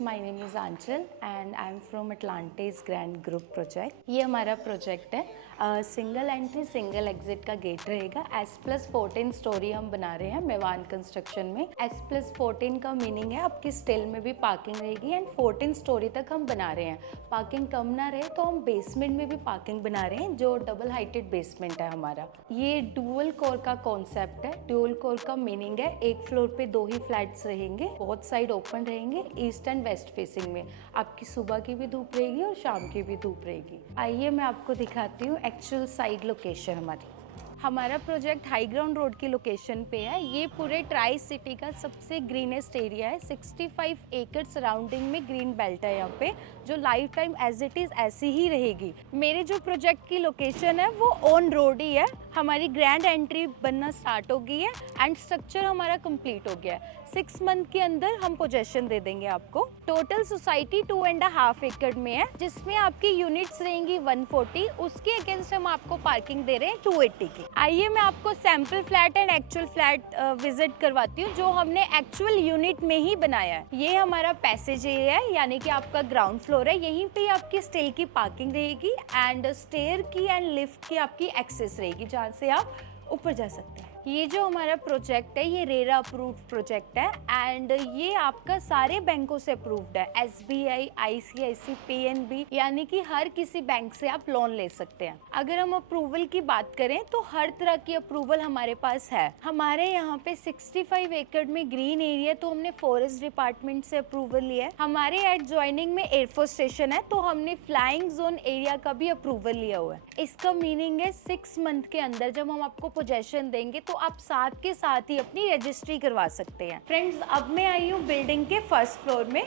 My name is Aanchal and I am from Atlantis grand group project. ये हमारा project है। Single entry single exit का gate रहेगा। S+14 story हम बना रहे हैं मेवान कंस्ट्रक्शन में। S+14 का मीनिंग है आपकी स्टिल में भी पार्किंग रहेगी एंड 14 स्टोरी तक हम बना रहे हैं। पार्किंग कम ना रहे तो हम बेसमेंट में भी पार्किंग बना रहे हैं, जो डबल हाइटेड बेसमेंट है हमारा। ये डुअल कोर का कॉन्सेप्ट है। डुअल कोर का मीनिंग है एक फ्लोर पे 2 ही फ्लैट्स रहेंगे, बोथ साइड ओपन रहेंगे, ईस्ट एंड वेस्ट फेसिंग में। आपकी सुबह की भी धूप रहेगी और शाम की भी धूप रहेगी। आइए मैं आपको दिखाती हूँ एक्चुअल साइड लोकेशन हमारी। हमारा प्रोजेक्ट हाई ग्राउंड रोड की लोकेशन पे है। ये पूरे ट्राई सिटी का सबसे ग्रीनेस्ट एरिया है। 65 एकड़ सराउंडिंग में ग्रीन बेल्ट है यहाँ पे, जो life time as it is ऐसी ही रहेगी। मेरे जो प्रोजेक्ट की लोकेशन है वो ऑन रोड ही है। हमारी ग्रैंड एंट्री बनना स्टार्ट हो गई है एंड स्ट्रक्चर हमारा कंप्लीट हो गया है। 6 मंथ के अंदर हम पोजेशन दे देंगे आपको। टोटल सोसाइटी 2.5 एकड़ में है, जिसमें आपकी यूनिट्स रहेंगी 140। उसके अगेंस्ट हम आपको पार्किंग दे रहे हैं 280 की। आइए मैं आपको sample flat and actual flat visit करवाती हूँ, जो हमने एक्चुअल यूनिट में ही बनाया है। ये हमारा पैसेज एरिया है, यानी कि आपका ग्राउंड फ्लोर है। यहीं पे आपकी स्टिल की पार्किंग रहेगी एंड स्टेयर की एंड लिफ्ट की आपकी एक्सेस रहेगी, जहाँ से आप ऊपर जा सकते हैं। ये जो हमारा प्रोजेक्ट है ये रेरा अप्रूव्ड प्रोजेक्ट है एंड ये आपका सारे बैंकों से अप्रूव्ड है। SBI, ICICI, PNB, यानी कि हर किसी बैंक से आप लोन ले सकते हैं। अगर हम अप्रूवल की बात करें तो हर तरह की अप्रूवल हमारे पास है। हमारे यहाँ पे 65 एकड़ में ग्रीन एरिया, तो हमने फॉरेस्ट डिपार्टमेंट से अप्रूवल लिया है। हमारे एडजॉइनिंग में एयरफोर्स स्टेशन है, तो हमने फ्लाइंग जोन एरिया का भी अप्रूवल लिया हुआ है। इसका मीनिंग है 6 मंथ के अंदर जब हम आपको पोजेशन देंगे तो आप साथ के साथ ही अपनी रजिस्ट्री करवा सकते हैं। फ्रेंड्स, अब मैं आई हूँ बिल्डिंग के फर्स्ट फ्लोर में,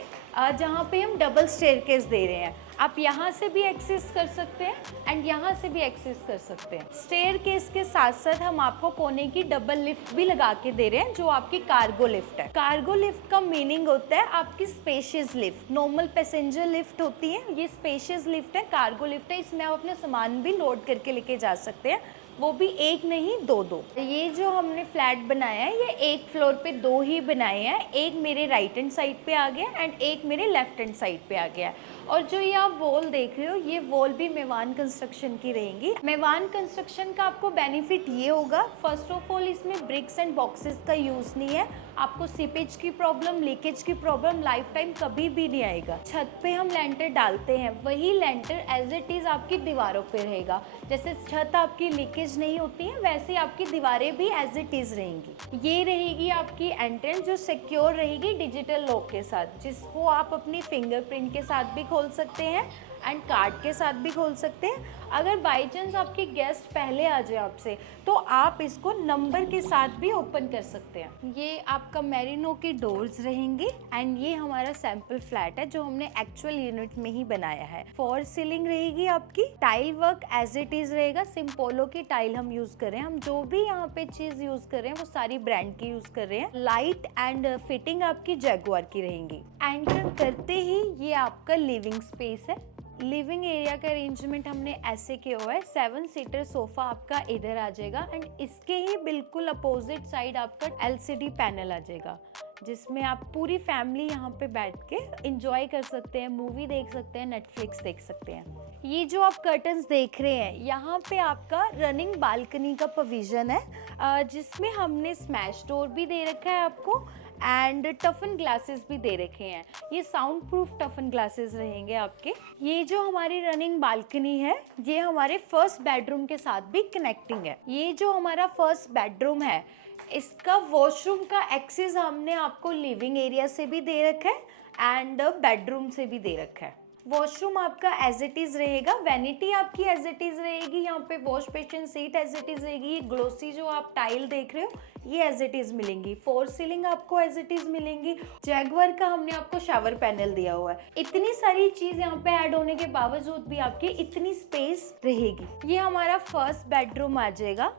जहाँ पे हम डबल स्टेयरकेस दे रहे हैं। आप यहाँ से भी एक्सेस कर सकते हैं एंड यहाँ से भी एक्सेस कर सकते हैं। स्टेयरकेस के साथ साथ हम आपको कोने की डबल लिफ्ट भी लगा के दे रहे हैं, जो आपकी कार्गो लिफ्ट है। कार्गो लिफ्ट का मीनिंग होता है आपकी spacious lift. Normal passenger lift होती है, ये स्पेशियस लिफ्ट है, कार्गो लिफ्ट है। इसमें आप अपना सामान भी लोड करके लेके जा सकते हैं, वो भी एक नहीं दो। ये जो हमने फ्लैट बनाया है ये एक फ्लोर पे 2 ही बनाए हैं। एक मेरे राइट हैंड साइड पे आ गया एंड एक मेरे लेफ्ट हैंड साइड पे आ गया। और जो ये आप वॉल देख रहे हो, ये वॉल भी मेवान कंस्ट्रक्शन की रहेंगी। मेवान कंस्ट्रक्शन का आपको बेनिफिट ये होगा, फर्स्ट ऑफ ऑल इसमें ब्रिक्स एंड बॉक्सेस का यूज़ नहीं है। आपको सीपेज की प्रॉब्लम, लीकेज की प्रॉब्लम लाइफ टाइम कभी भी नहीं आएगा। छत पे हम लेंटर डालते हैं, वही लेंटर एज इट इज़ आपकी दीवारों पे रहेगा। जैसे छत आपकी लीकेज नहीं होती है, वैसे आपकी दीवारें भी एज इट इज़ रहेंगी। ये रहेगी आपकी एंट्रेंस, जो सिक्योर रहेगी डिजिटल लॉक के साथ, जिसको आप अपनी फिंगरप्रिंट के साथ भी खोल सकते हैं एंड कार्ड के साथ भी खोल सकते हैं। अगर बाई चांस आपके गेस्ट पहले आ जाए आपसे, तो आप इसको नंबर के साथ भी ओपन कर सकते हैं। ये आपका मैरिनो की डोर्स रहेंगी एंड ये हमारा सैंपल फ्लैट है, जो हमने एक्चुअल यूनिट में ही बनाया है। फॉर सीलिंग रहेगी आपकी, tile work as it is रहेगा। सिम्पोलो की टाइल हम यूज कर रहे हैं। हम जो भी यहाँ पे चीज यूज कर रहे हैं वो सारी ब्रांड की यूज कर रहे हैं। लाइट एंड फिटिंग आपकी जैगुआर की रहेंगी। एंटर करते ही ये आपका लिविंग स्पेस है। लिविंग एरिया का अरेंजमेंट हमने ऐसे किया हुआ है। 7 सीटर सोफा आपका इधर आ जाएगा एंड इसके ही बिल्कुल अपोजिट साइड आपका LCD पैनल आ जाएगा, जिसमें आप पूरी फैमिली यहाँ पे बैठ के इंजॉय कर सकते हैं, मूवी देख सकते हैं, नेटफ्लिक्स देख सकते हैं। ये जो आप कर्टन्स देख रहे हैं, यहाँ पे आपका रनिंग बालकनी का प्रोविजन है, जिसमें हमने स्मैश डोर भी दे रखा है आपको एंड टफन ग्लासेस भी दे रखे हैं। ये साउंड प्रूफ टफन ग्लासेस रहेंगे आपके। ये जो हमारी रनिंग बालकनी है, ये हमारे फर्स्ट बेडरूम के साथ भी कनेक्टिंग है। ये जो हमारा फर्स्ट बेडरूम है, इसका वॉशरूम का एक्सेस हमने आपको लिविंग एरिया से भी दे रखा है एंड बेडरूम से भी दे रखा है। वॉशरूम आपका एज इट इज रहेगा, वैनिटी आपकी एज इट इज रहेगी, यहाँ पे wash basin seat as it is रहेगी। ये ग्लोसी जो आप टाइल देख रहे हो, ये एज इट इज मिलेंगी। फोर सीलिंग आपको एज इट इज मिलेंगी। जैगुआर का हमने आपको शावर पैनल दिया हुआ है। इतनी सारी चीज यहाँ पे ऐड होने के बावजूद भी आपकी इतनी स्पेस रहेगी। ये हमारा फर्स्ट बेडरूम आ जाएगा।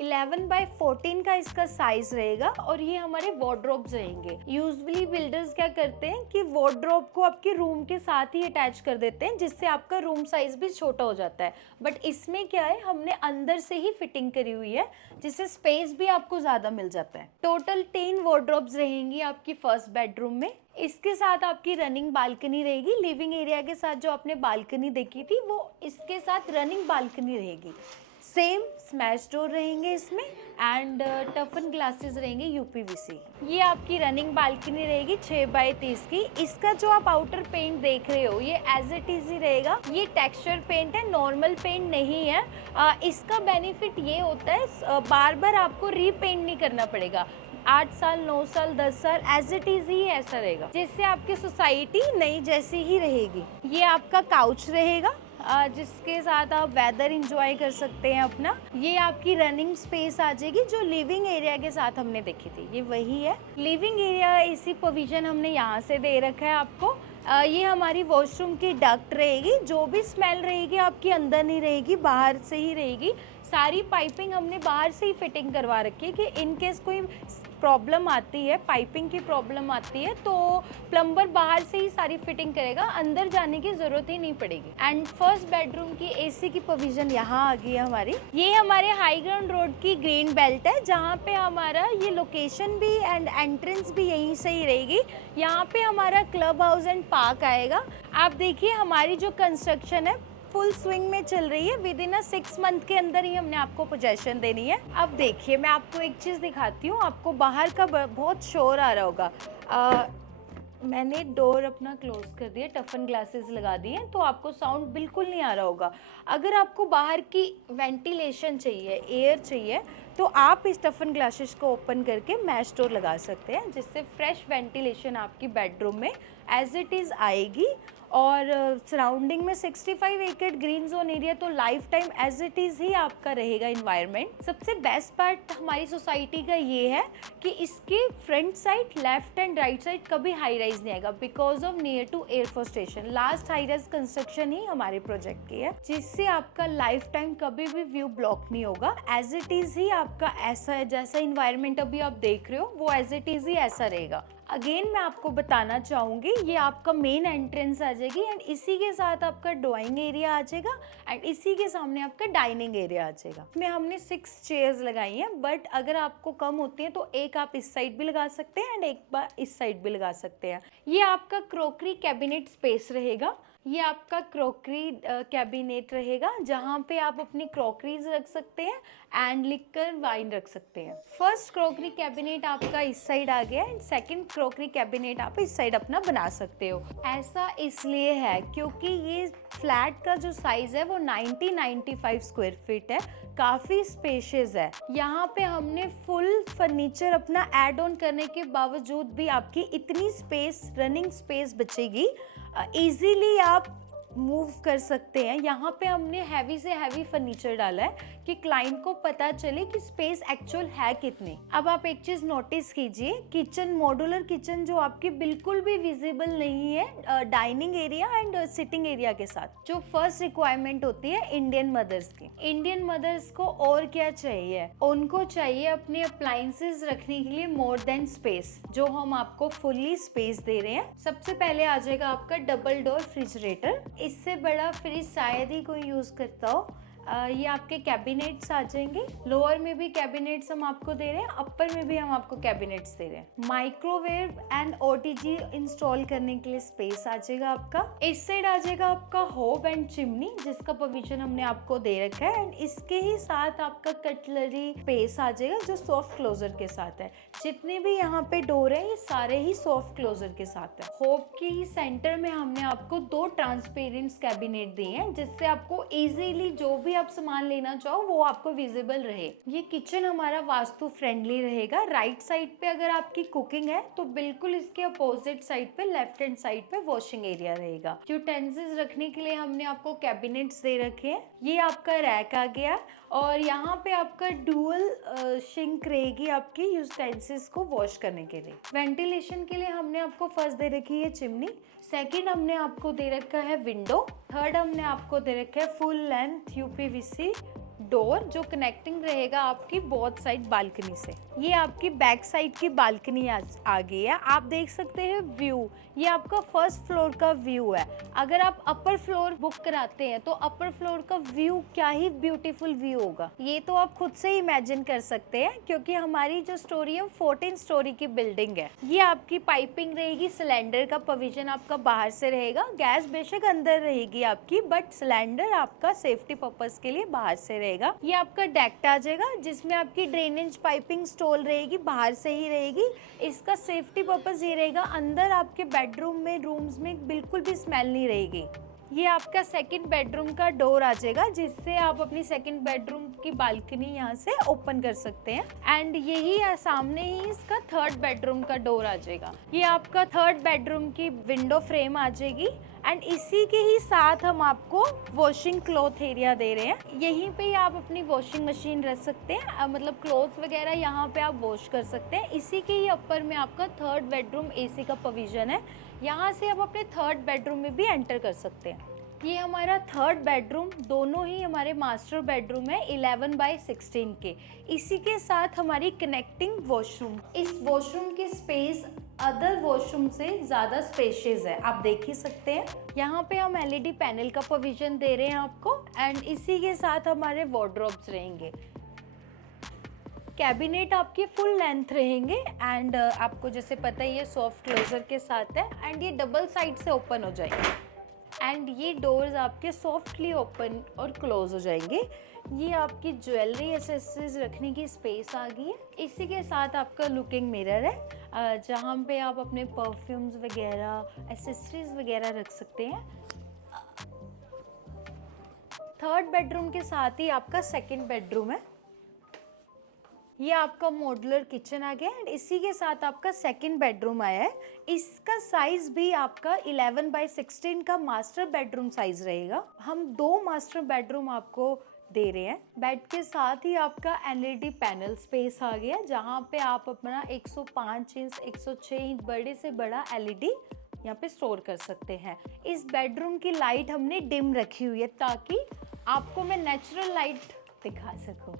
11/14 का इसका साइज रहेगा और ये हमारे वार्डरोब्स रहेंगे। यूजुअली बिल्डर्स क्या करते हैं कि वार्डरोब को आपके रूम के साथ ही अटैच कर देते हैं, जिससे आपका रूम साइज भी छोटा हो जाता है। बट इसमें क्या है, हमने अंदर से ही फिटिंग करी हुई है, जिससे स्पेस भी आपको ज्यादा मिल जाता है। टोटल 10 वार्डरोब्स रहेंगी आपकी फर्स्ट बेडरूम में। इसके साथ आपकी रनिंग बालकनी रहेगी। लिविंग एरिया के साथ जो आपने बालकनी देखी थी, वो इसके साथ रनिंग बालकनी रहेगी। सेम स्मैश डोर रहेंगे इसमें एंड टफन ग्लासेस रहेंगे यूपीवीसी। ये आपकी रनिंग बालकनी रहेगी 6x30 की। इसका जो आप आउटर पेंट देख रहे हो, ये एज इट इज ही रहेगा। ये टेक्सचर पेंट है, नॉर्मल पेंट नहीं है। इसका बेनिफिट ये होता है, बार बार आपको रीपेंट नहीं करना पड़ेगा। 8 साल, 9 साल, 10 साल एज इट इज ही ऐसा रहेगा, जिससे आपकी सोसाइटी नई जैसी ही रहेगी। ये आपका काउच रहेगा, जिसके साथ आप वेदर इंजॉय कर सकते हैं अपना। ये आपकी रनिंग स्पेस आ जाएगी जो लिविंग एरिया के साथ हमने देखी थी, ये वही है। लिविंग एरिया इसी प्रोविजन हमने यहाँ से दे रखा है आपको। ये हमारी वॉशरूम की डक्ट रहेगी। जो भी स्मेल रहेगी आपकी अंदर नहीं रहेगी, बाहर से ही रहेगी। सारी पाइपिंग हमने बाहर से ही फिटिंग करवा रखी है कि इन केस कोई प्रॉब्लम आती है, पाइपिंग की प्रॉब्लम आती है, तो प्लम्बर बाहर से ही सारी फिटिंग करेगा, अंदर जाने की जरूरत ही नहीं पड़ेगी। एंड फर्स्ट बेडरूम की एसी की प्रोविजन यहाँ आ गई है हमारी। ये हमारे हाई ग्राउंड रोड की ग्रीन बेल्ट है, जहाँ पे हमारा ये लोकेशन भी एंड एंट्रेंस भी यहीं से ही रहेगी। यहाँ पे हमारा क्लब हाउस एंड पार्क आएगा। आप देखिए हमारी जो कंस्ट्रक्शन है फुल स्विंग में चल रही है। विद इन 6 मंथ के अंदर ही हमने आपको पोजेशन देनी है। अब देखिए मैं आपको एक चीज़ दिखाती हूँ। आपको बाहर का बहुत शोर आ रहा होगा। मैंने डोर अपना क्लोज कर दिया, टफन ग्लासेस लगा दिए, तो आपको साउंड बिल्कुल नहीं आ रहा होगा। अगर आपको बाहर की वेंटिलेशन चाहिए, एयर चाहिए, तो आप इस टफन ग्लासेस को ओपन करके मैश डोर लगा सकते हैं, जिससे फ्रेश वेंटिलेशन आपकी बेडरूम में एज इट इज़ आएगी। और सराउंडिंग में 65 एकड़ ग्रीन जोन एरिया, तो life time as it is ही आपका रहेगा इन्वायरमेंट। सबसे बेस्ट पार्ट हमारी सोसाइटी का ये है कि इसके front side, left and right side कभी हाई राइज नहीं आएगा, because of near to airforce station. Last high rise construction ही हमारे प्रोजेक्ट की है, जिससे आपका लाइफ टाइम कभी भी व्यू ब्लॉक नहीं होगा। एज इट इज़ ही आपका ऐसा है, जैसा इन्वायरमेंट अभी आप देख रहे हो वो एज इट इज़ ही ऐसा रहेगा। अगेन मैं आपको बताना चाहूँगी, ये आपका मेन एंट्रेंस आ जाएगी एंड इसी के साथ आपका ड्राइंग एरिया आ जाएगा एंड इसी के सामने आपका डाइनिंग एरिया आ जाएगा। इसमें हमने 6 चेयर्स लगाई हैं, बट अगर आपको कम होती हैं तो एक आप इस साइड भी लगा सकते हैं एंड एक बार इस साइड भी लगा सकते हैं। ये आपका क्रोकरी कैबिनेट स्पेस रहेगा। ये आपका क्रोकरी कैबिनेट रहेगा, जहाँ पे आप अपनी क्रॉकरीज रख सकते हैं एंड लिकर वाइन रख सकते हैं। फर्स्ट क्रोकरी कैबिनेट आपका इस साइड आ गया एंड सेकंड क्रोकरी कैबिनेट आप इस साइड अपना बना सकते हो। ऐसा इसलिए है क्योंकि ये फ्लैट का जो साइज है वो 90-95 स्क्वायर फीट है, काफ़ी स्पेशियस है। यहाँ पे हमने फुल फर्नीचर अपना ऐड ऑन करने के बावजूद भी आपकी इतनी स्पेस, रनिंग स्पेस बचेगी। इजीली आप मूव कर सकते हैं। यहाँ पे हमने हैवी से हैवी फर्नीचर डाला है कि क्लाइंट को पता चले कि स्पेस एक्चुअल है कितनी। अब आप एक चीज़ नोटिस कीजिए, किचन, मॉड्यूलर किचन जो आपकी बिल्कुल भी विजिबल नहीं है dining area and sitting area के साथ। जो फर्स्ट रिक्वायरमेंट होती है इंडियन मदर्स की, इंडियन मदर्स को और क्या चाहिए, उनको चाहिए अपने अप्लायंसेस रखने के लिए मोर देन स्पेस, जो हम आपको फुल्ली स्पेस दे रहे हैं। सबसे पहले आ जाएगा आपका डबल डोर रेफ्रिजरेटर। इससे बड़ा फ्रिज शायद ही कोई यूज करता हो। ये आपके कैबिनेट्स आ जाएंगे। लोअर में भी कैबिनेट्स हम आपको दे रहे हैं, अपर में भी हम आपको कैबिनेट्स दे रहे हैं। माइक्रोवेव एंड ओटीजी इंस्टॉल करने के लिए स्पेस आ जाएगा आपका। इस साइड आ जाएगा आपका होब एंड चिमनी, जिसका प्रोविजन हमने आपको दे रखा है एंड इसके ही साथ आपका कटलरी स्पेस आ जाएगा जो सॉफ्ट क्लोजर के साथ है। जितने भी यहाँ पे डोर है ये सारे ही सॉफ्ट क्लोजर के साथ है। होब के ही सेंटर में हमने आपको 2 ट्रांसपेरेंट कैबिनेट दिए हैं, जिससे आपको इजीली जो भी आप सामान लेना चाहो वो आपको विजिबल रहे। ये किचन हमारा वास्तु फ्रेंडली रहेगा। राइट साइड पे अगर आपकी कुकिंग है तो बिल्कुल इसके अपोजिट साइड पे, लेफ्ट हैंड साइड पे वॉशिंग एरिया रहेगा। यूटेंसिल्स रखने के लिए हमने आपको कैबिनेट्स दे रखे हैं। ये आपका रैक आ गया और यहाँ पे आपका डुअल सिंक रहेगी आपकी यूटेंसिल्स को वॉश करने के लिए। वेंटिलेशन के लिए हमने आपको फर्स्ट दे रखी है चिमनी, सेकंड हमने आपको दे रखा है विंडो, थर्ड हमने आपको दे रखा है फुल लेंथ यूपीवीसी डोर जो कनेक्टिंग रहेगा आपकी बोथ साइड बालकनी से। ये आपकी बैक साइड की बालकनी आ गई है। आप देख सकते हैं व्यू, ये आपका फर्स्ट फ्लोर का व्यू है। अगर आप अपर फ्लोर बुक कराते हैं तो अपर फ्लोर का व्यू क्या ही ब्यूटीफुल व्यू होगा, ये तो आप खुद से इमेजिन कर सकते हैं, क्योंकि हमारी जो स्टोरी है 14 स्टोरी की बिल्डिंग है। ये आपकी पाइपिंग रहेगी, सिलेंडर का प्रोविजन आपका बाहर से रहेगा, गैस बेशक अंदर रहेगी आपकी, बट सिलेंडर आपका सेफ्टी पर्पस के लिए बाहर से रहेगा। ये आपका डेक्ट आ जाएगा जिसमें आपकी ड्रेनेज पाइपिंग स्टॉल रहेगी, बाहर से ही रहेगी। इसका सेफ्टी पर्पस ये रहेगा, अंदर आपके बेडरूम में, रूम्स में बिल्कुल भी स्मेल नहीं रहेगी। ये आपका सेकंड बेडरूम का डोर आ जाएगा, जिससे आप अपनी सेकंड बेडरूम की बालकनी यहाँ से ओपन कर सकते हैं। एंड यही सामने ही इसका थर्ड बेडरूम का डोर आ जाएगा। ये आपका थर्ड बेडरूम की विंडो फ्रेम आ जाएगी। एंड इसी के ही साथ हम आपको वॉशिंग क्लॉथ एरिया दे रहे हैं। यहीं पे ही आप अपनी वॉशिंग मशीन रख सकते हैं, मतलब क्लॉथ्स वगैरह यहाँ पे आप वॉश कर सकते हैं। इसी के ही ऊपर में आपका थर्ड बेडरूम एसी का प्रोविजन है, यहाँ से आप अपने थर्ड बेडरूम में भी एंटर कर सकते हैं। ये हमारा थर्ड बेडरूम, दोनों ही हमारे मास्टर बेडरूम है 11/16 के। इसी के साथ हमारी कनेक्टिंग वॉशरूम। इस वॉशरूम की स्पेस अदर वॉशरूम से ज़्यादा स्पेशियस है, आप देख ही सकते हैं। यहाँ पे हम एलईडी पैनल का प्रोविजन दे रहे हैं आपको। एंड इसी के साथ हमारे वार्डरोब्स रहेंगे। कैबिनेट आपकी फुल लेंथ रहेंगे। एंड आपको जैसे पता ही है सॉफ्ट क्लोजर के साथ है। एंड ये डबल साइड से ओपन हो जाएंगे। एंड ये डोर्स आपके सॉफ्टली ओपन और क्लोज हो जाएंगे। ये आपकी ज्वेलरी एक्सेसरीज रखने की स्पेस आ गई है। इसी के साथ आपका लुकिंग मिरर है, जहाँ पे आप अपने परफ्यूम्स वगैरह, एक्सेसरीज वगैरह रख सकते हैं। थर्ड बेडरूम के साथ ही आपका सेकंड बेडरूम है। ये आपका मॉड्यूलर किचन आ गया। एंड इसी के साथ आपका सेकंड बेडरूम आया है। इसका साइज भी आपका 11/16 का मास्टर बेडरूम साइज रहेगा। हम 2 मास्टर बेडरूम आपको दे रहे हैं। बेड के साथ ही आपका एलईडी पैनल स्पेस आ गया, जहाँ पे आप अपना 105 इंच 106 इंच बड़े से बड़ा एलईडी यहाँ पे स्टोर कर सकते हैं। इस बेडरूम की लाइट हमने डिम रखी हुई है, ताकि आपको मैं नेचुरल लाइट दिखा सकूं।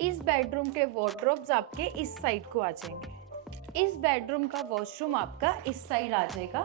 इस बेडरूम के वार्डरोब्स आपके इस साइड को आ जाएंगे। इस बेडरूम का वॉशरूम आपका इस साइड आ जाएगा।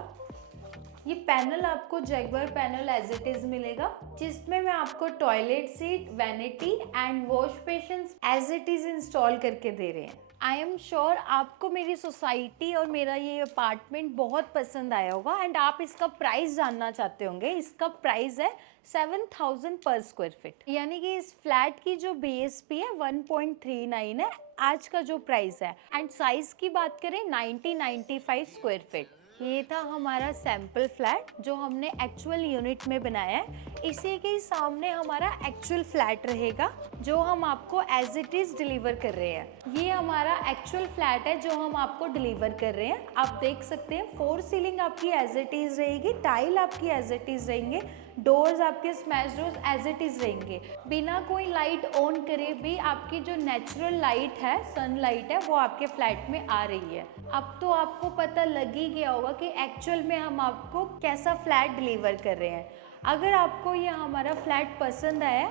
ये पैनल आपको Jaguar panel as it is मिलेगा, जिसमें मैं आपको toilet seat, vanity and wash basin as it is install करके दे रहे हैं। आई एम श्योर आपको मेरी सोसाइटी और मेरा ये अपार्टमेंट बहुत पसंद आया होगा। एंड आप इसका प्राइस जानना चाहते होंगे। इसका प्राइस है 7,000 पर स्क्वायर फीट, यानी कि इस फ्लैट की जो BSP है 1.39 है आज का जो प्राइस है। एंड साइज की बात करें 90-95 स्क्वायर फीट। ये था हमारा सैम्पल फ्लैट जो हमने एक्चुअल यूनिट में बनाया है। इसी के सामने हमारा एक्चुअल फ्लैट रहेगा, जो हम आपको एज इट इज डिलीवर कर रहे हैं। ये हमारा एक्चुअल फ्लैट है जो हम आपको डिलीवर कर रहे हैं। आप देख सकते हैं 4 सीलिंग आपकी एज इट इज रहेगी, टाइल आपकी एज इट इज रहेंगे, डोर्स आपके smash doors as it is रहेंगे। बिना कोई लाइट ऑन करे भी आपकी जो नेचुरल लाइट है, सनलाइट है, वो आपके फ्लैट में आ रही है। अब तो आपको पता लग ही गया होगा कि एक्चुअल में हम आपको कैसा फ्लैट डिलीवर कर रहे हैं। अगर आपको ये हमारा फ्लैट पसंद आया,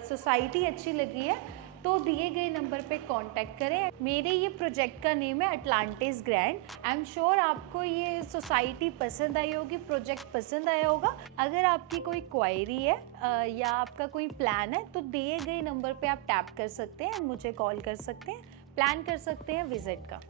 सोसाइटी अच्छी लगी है, तो दिए गए नंबर पे कांटेक्ट करें। मेरे ये प्रोजेक्ट का नेम है Atlantis grand. I am sure आपको ये सोसाइटी पसंद आई होगी, प्रोजेक्ट पसंद आया होगा। अगर आपकी कोई क्वायरी है या आपका कोई प्लान है, तो दिए गए नंबर पे आप टैप कर सकते हैं, मुझे कॉल कर सकते हैं, प्लान कर सकते हैं विजिट का।